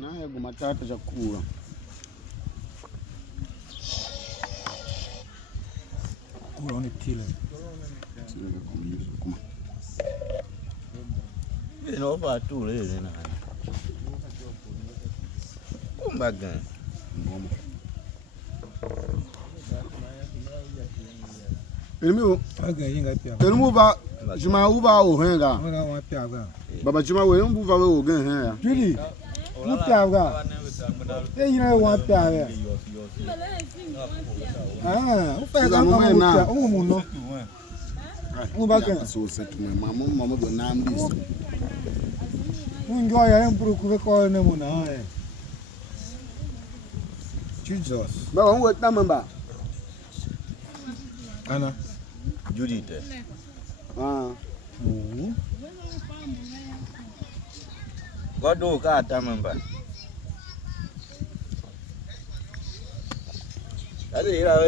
naye gumatata chakula kula ni kile no va tu le na kumbaga ngoma elimi aga yinga pia elimi ba juma uba o henga ona wa pia ga baba juma we mbu va we o gen hen ya juli mu pia ga e yina wa pia ga o fa ga mo pia o mu no mu ba ga so set me mama do na ambis mu ngo ya empuru ku ko ne mu na Jesus ba won we tamamba ana Judith Godo ka tamamba Ade ira